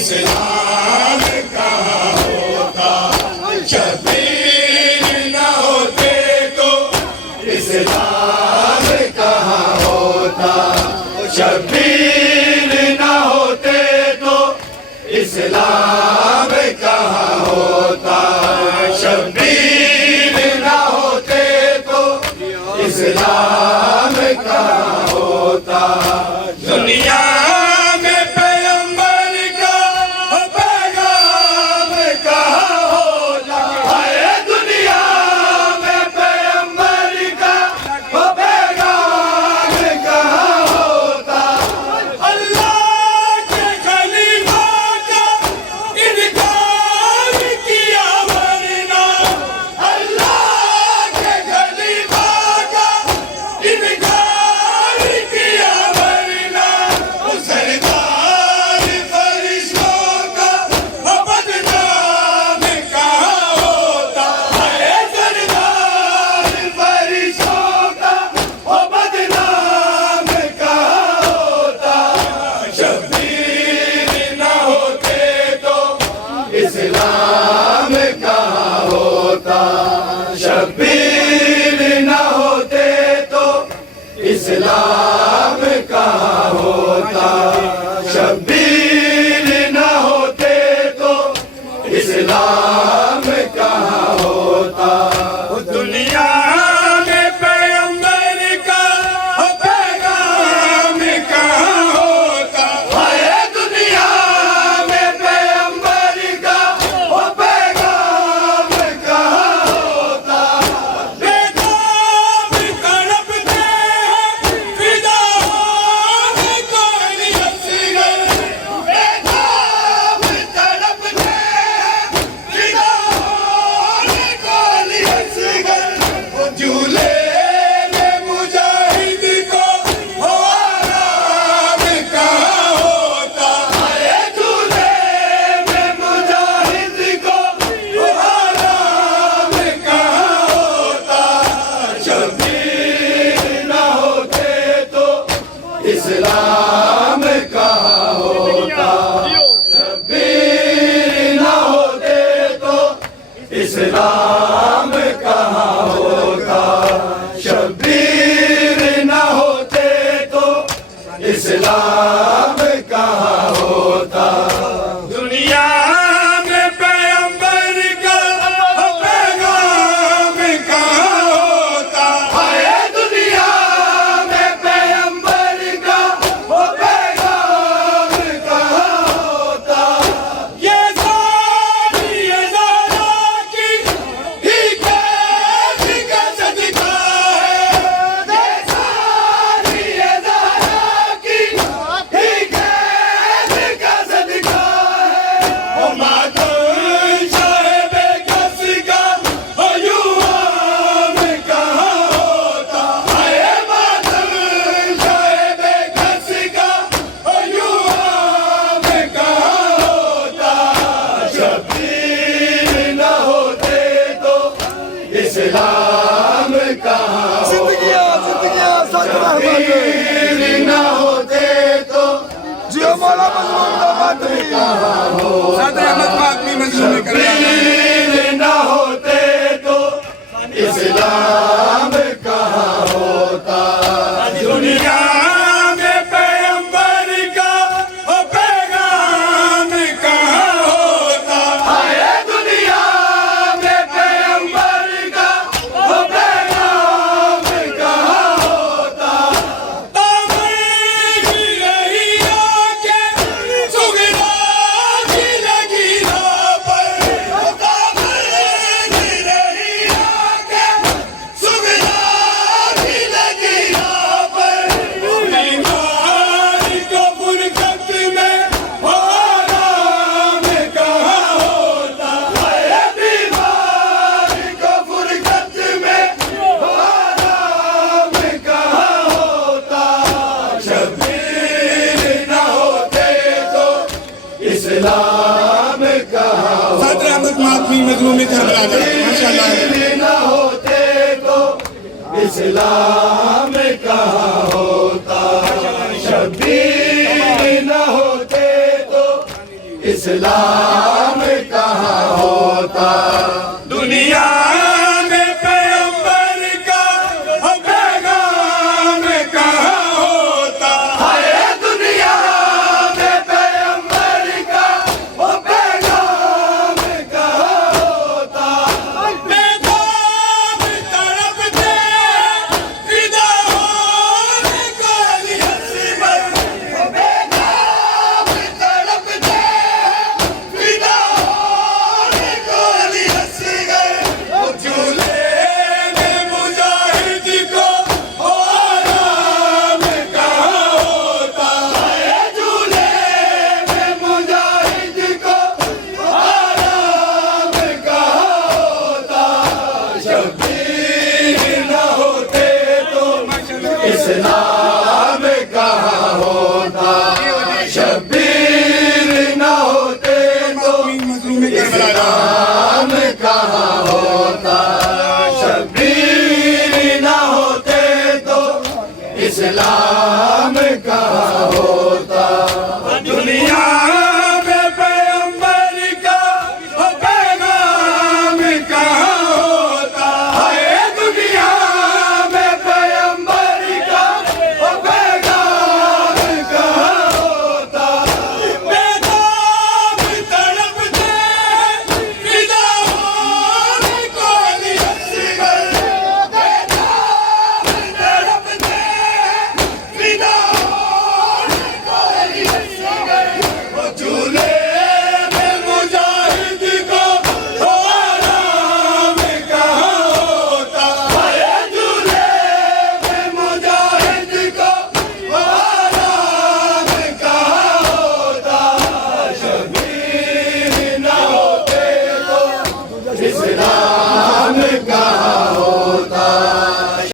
इस्लाम कहाँ होता, शबीर न होते तो इस्लाम कहाँ होता, शबीर न होते तो इस्लाम कहाँ होता, शबीर न होते तो इस्लाम कहाँ होता। दुनिया में पैगंबर का पैगाम कहाँ होता है, दुनिया में पैगंबर का पैगाम कहाँ होता। अल्लाह के खलीफा का इनकार किया वरना, अल्लाह के खलीफा का इनकार किया वरना, सरदार फरिश्तों का बदनाम कहाँ होता है, सरदार फरिश्तों का बदनाम कहाँ होता। शबीर न होते तो इस्लाम कहाँ होता, शबीर न होते तो इस्लाम कहाँ होता, शबीर न होते तो इस्लाम कहाँ होता। दुनिया में पैगंबर का पैगाम कहाँ होता है, दुनिया में पैगंबर का पैगाम कहाँ होता। बेताब तड़पते हैं फिदा में कोई असगर, बेताब तड़पते हैं फिदा में कोई असगर। वो झूले में मुजाहिद को आराम कहाँ होता है, झूले में मुजाहिद को आराम कहाँ होता। शबीर न होते तो इस्लाम कहाँ होता, शबीर न होते तो इस्लाम कहाँ होता, शबीर न होते तो इस्लाम कहाँ होता। दुनिया में पैगंबर का पैगाम कहाँ होता है, दुनिया में पैगंबर का पैगाम कहाँ होता। ये सारी ज़हरा की ही कैद का सदका है, ये सारी ज़हरा की ही कैद का सदका है। ओ मातम साहिब कस का युवाम कहाँ होता है, मातम साहिब कस का युवाम कहाँ होता। शबीर न होते तो इस्लाम कहाँ होता, शबीर न होते तो जियो मौला मजलूम दामाद कहाँ होता। सदर अहमद फातमी मंजूर में कर शबीर न होते तो इस्लाम कहाँ होता। दुनिया में पैगंबर का पैगाम कहाँ होता है, दुनिया में पैगंबर का पैगाम कहाँ होता। ताबीर की रहिया के सुगरा की लगी ना पर, ताबीर की रहिया के सुगरा की लगी ना पर। बीमार को फुरकत में आराम कहाँ होता है, बीमार को फुरकत में आराम कहाँ होता। शबीर न होते तो इस्लाम कहाँ होता, सदर अहमद फातमी मजलूम में कर माशाअल्लाह। शबीर न होते तो इस्लाम कहाँ होता, शबीर न होते तो इस्लाम कहाँ होता। दुनिया में पैगंबर का पैगाम कहाँ होता। हाय दुनिया में पैगंबर का वो पैगाम कहाँ होता। बेताब तड़पते फिदा होने को हसीबत। बेताब तड़पते फिदा होने को हंस गए। झूले में मुजाहिद को आराम कहाँ होता। झूले में मुजाहिद को आराम कहाँ होता। शबीर न होते तो इस्लाम कहाँ होता। शबीर न होते तो मजलूम करबला इस्लाम कहाँ होता। शबीर न होते तो इस्लाम कहाँ होता। दुनिया